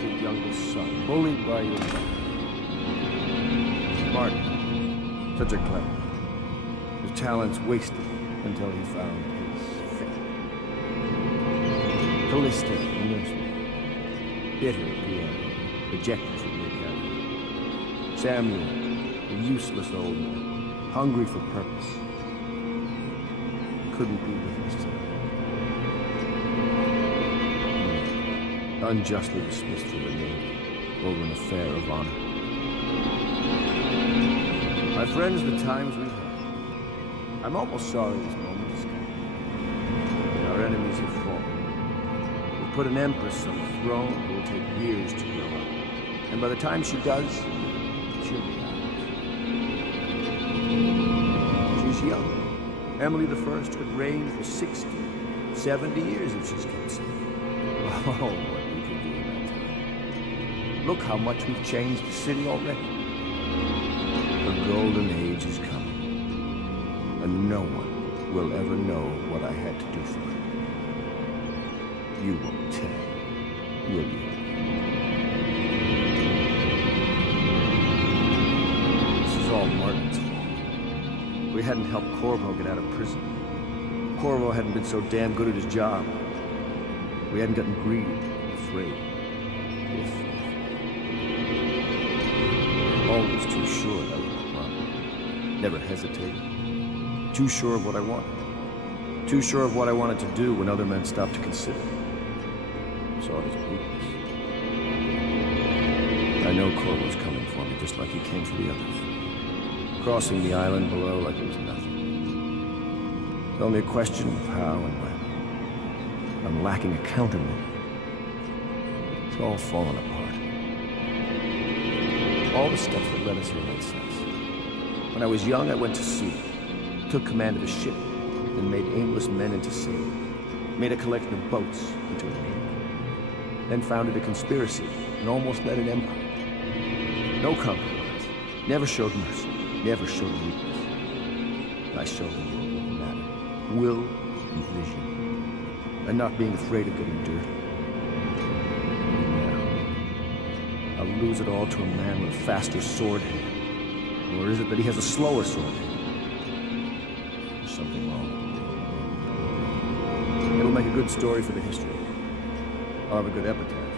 talented youngest son, bullied by your mother. Martin, such a clever. His talents wasted until he found his fate. Callista, the nursemaid. Bitter piano, ejected from the academy. Samuel, a useless old man, hungry for purpose. Couldn't be with us tonight. Unjustly dismissed from the Navy over an affair of honor. My friends, the times we've had. I'm almost sorry this moment is coming. Our enemies have fallen. We've put an empress on the throne who will take years to grow up. And by the time she does, she'll be ours. She's young. Emily the First could reign for 60, 70 years if she's kept safe. Oh, what we could do in that time. Look how much we've changed the city already. The golden age is coming, and no one will ever know what I had to do for it. You won't tell, will you? This is all Martin's fault. We hadn't helped Corvo get out of prison. Corvo hadn't been so damn good at his job. We hadn't gotten greedy, afraid. Always too sure that was my problem. Never hesitated. Too sure of what I wanted. Too sure of what I wanted to do when other men stopped to consider. Saw it as a weakness. I know Corvo's coming for me, just like he came for the others. Crossing the island below like it was nothing. It's only a question of how and when. I'm lacking a countermove. It's all fallen apart. All the stuff that led us here made sense. When I was young, I went to sea, took command of a ship, and made aimless men into sailors. Made a collection of boats into a navy. Then founded a conspiracy and almost led an empire. No compromise. Never showed mercy. Never showed weakness. I showed the world what mattered. Will and vision. And not being afraid of getting dirty. Now, I'll lose it all to a man with a faster sword hand. Or is it that he has a slower sword hand? There's something wrong. It'll make a good story for the history. I'll have a good epitaph.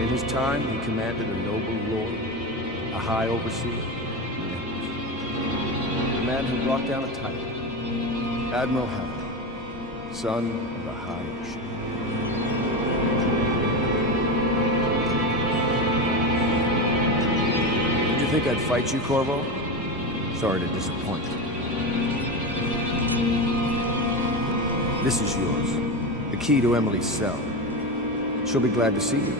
In his time, he commanded a noble lord, a high overseer, and an empress. A man who brought down a title. Admiral Howard. Son of the high ocean. Did you think I'd fight you, Corvo? Sorry to disappoint. This is yours. The key to Emily's cell. She'll be glad to see you.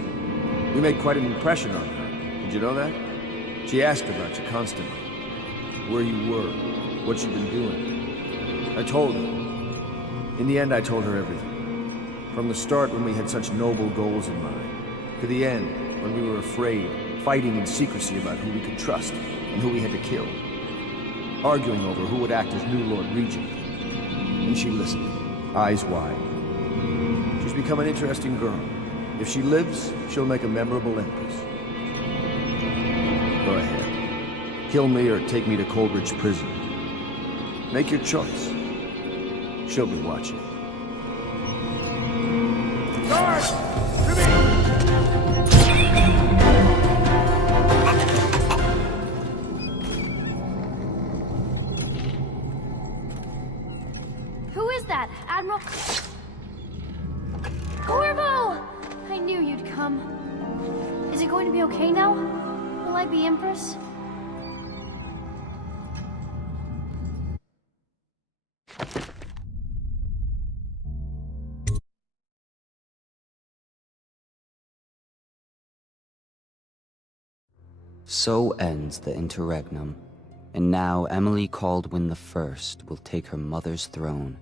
You made quite an impression on her. Did you know that? She asked about you constantly. Where you were, what you'd been doing. I told her. In the end, I told her everything. From the start, when we had such noble goals in mind, to the end, when we were afraid, fighting in secrecy about who we could trust and who we had to kill. Arguing over who would act as new Lord Regent. And she listened, eyes wide. She's become an interesting girl. If she lives, she'll make a memorable empress. Go ahead. Kill me or take me to Coleridge Prison. Make your choice. She'll be watching. Guard! To me! Who is that, Admiral? Corvo! I knew you'd come. Is it going to be okay now? Will I be Empress? So ends the interregnum, and now Emily Caldwin the First will take her mother's throne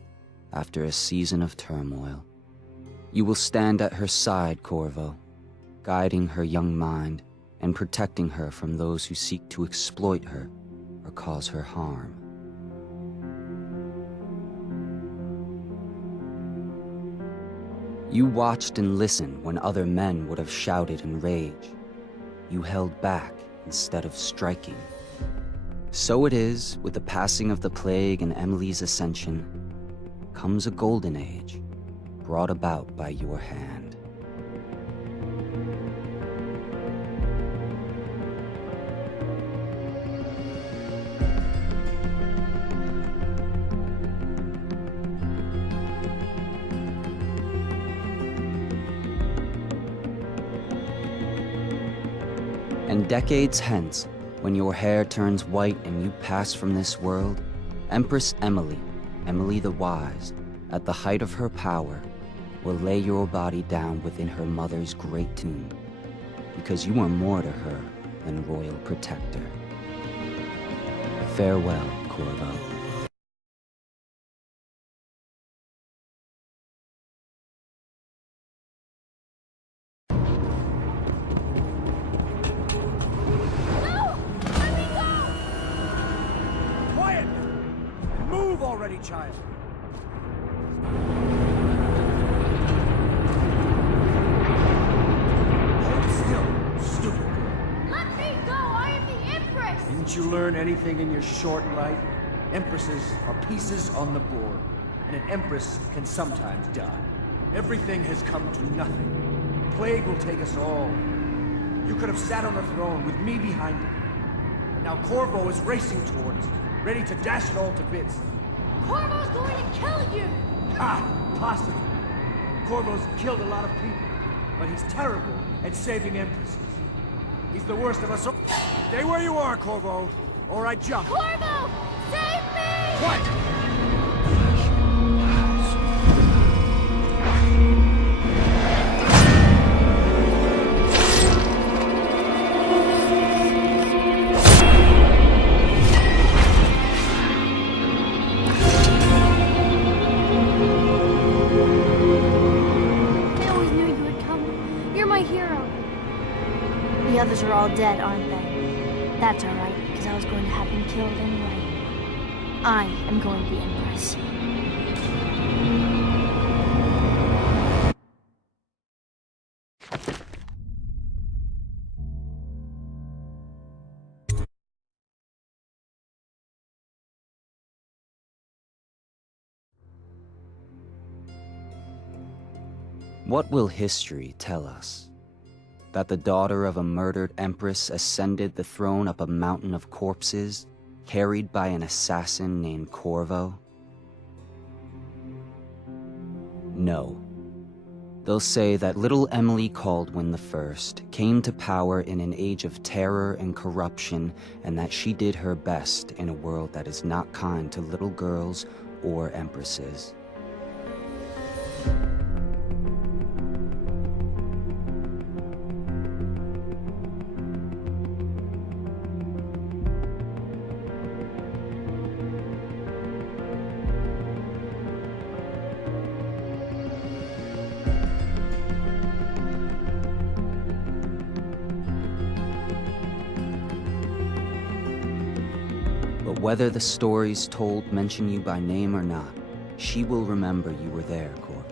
after a season of turmoil. You will stand at her side, Corvo, guiding her young mind and protecting her from those who seek to exploit her or cause her harm. You watched and listened when other men would have shouted in rage. You held back instead of striking. So it is, with the passing of the plague and Emily's ascension, comes a golden age, brought about by your hand. And decades hence, when your hair turns white and you pass from this world, Empress Emily, Emily the Wise, at the height of her power, will lay your body down within her mother's great tomb, because you are more to her than royal protector. Farewell, Corvo. Quiet! Move already, child! Hold still, stupid girl. Let me go! I am the Empress! Didn't you learn anything in your short life? Empresses are pieces on the board, and an empress can sometimes die. Everything has come to nothing. The plague will take us all. You could have sat on the throne with me behind it. But now Corvo is racing towards it, ready to dash it all to bits. Corvo's going to kill you! Ha! Possibly. Corvo's killed a lot of people, but he's terrible at saving empresses. He's the worst of us all. Stay where you are, Corvo, or I jump. Corvo! Save me! Quiet! I always knew you would come. You're my hero. The others are all dead, aren't they? That's alright, because I was going to have them killed anyway. I am going to be Empress. What will history tell us? That the daughter of a murdered empress ascended the throne up a mountain of corpses, carried by an assassin named Corvo? No. They'll say that little Emily Caldwin I came to power in an age of terror and corruption, and that she did her best in a world that is not kind to little girls or empresses. But whether the stories told mention you by name or not, she will remember you were there, Corvo.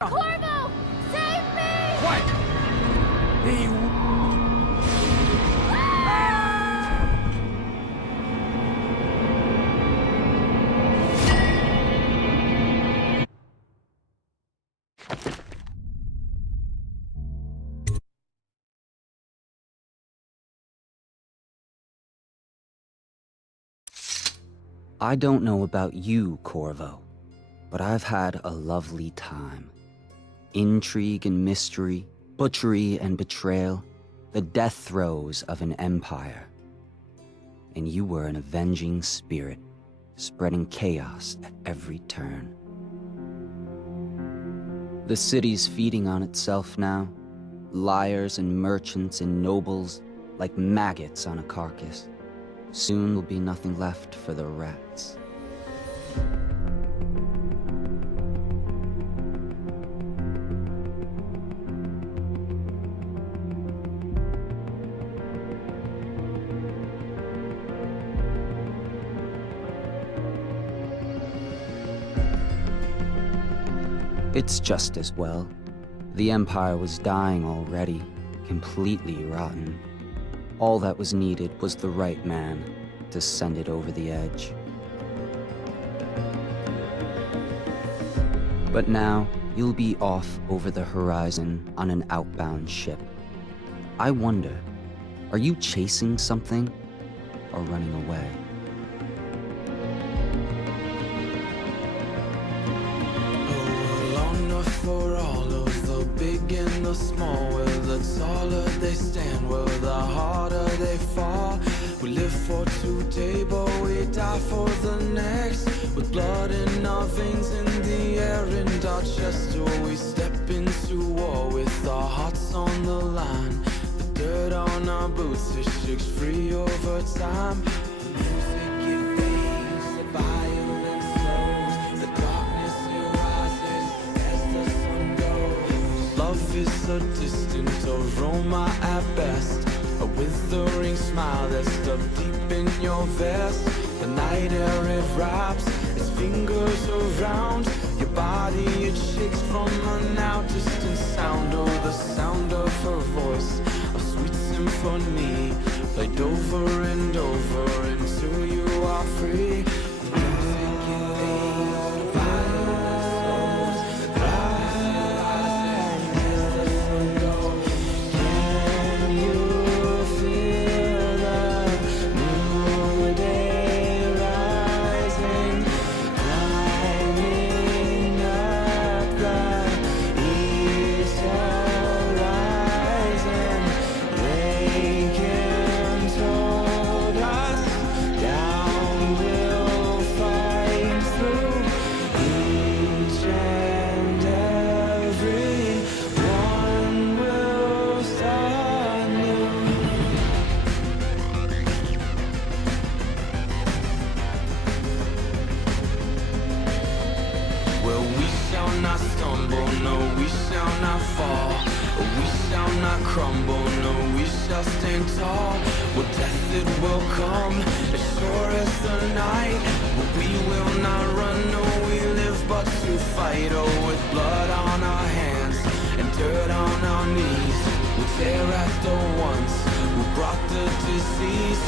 Corvo! Save me! Quiet! I don't know about you, Corvo, but I've had a lovely time. Intrigue and mystery, butchery and betrayal, the death throes of an empire. And you were an avenging spirit, spreading chaos at every turn. The city's feeding on itself now, liars and merchants and nobles, like maggots on a carcass. Soon will be nothing left for the rats. It's just as well. The Empire was dying already, completely rotten. All that was needed was the right man to send it over the edge. But now, you'll be off over the horizon on an outbound ship. I wonder, are you chasing something or running away? For all of the big and the small, where the taller they stand, where the harder they fall. We live for today, but we die for the next. With blood in our veins, in the air, and our chest, we step into war with our hearts on the line. The dirt on our boots, it shakes free over time. Love is a distant aroma at best, a withering smile that's stuck deep in your vest. The night air, it wraps its fingers around your body, it shakes from a now distant sound. Oh, the sound of her voice, a sweet symphony, played over and over until you are free. Crumble, no, we shall stand tall. Well, death it will come, as sure as the night. But we will not run, no, we live but to fight. Oh, with blood on our hands and dirt on our knees, we tear at the ones who brought the disease.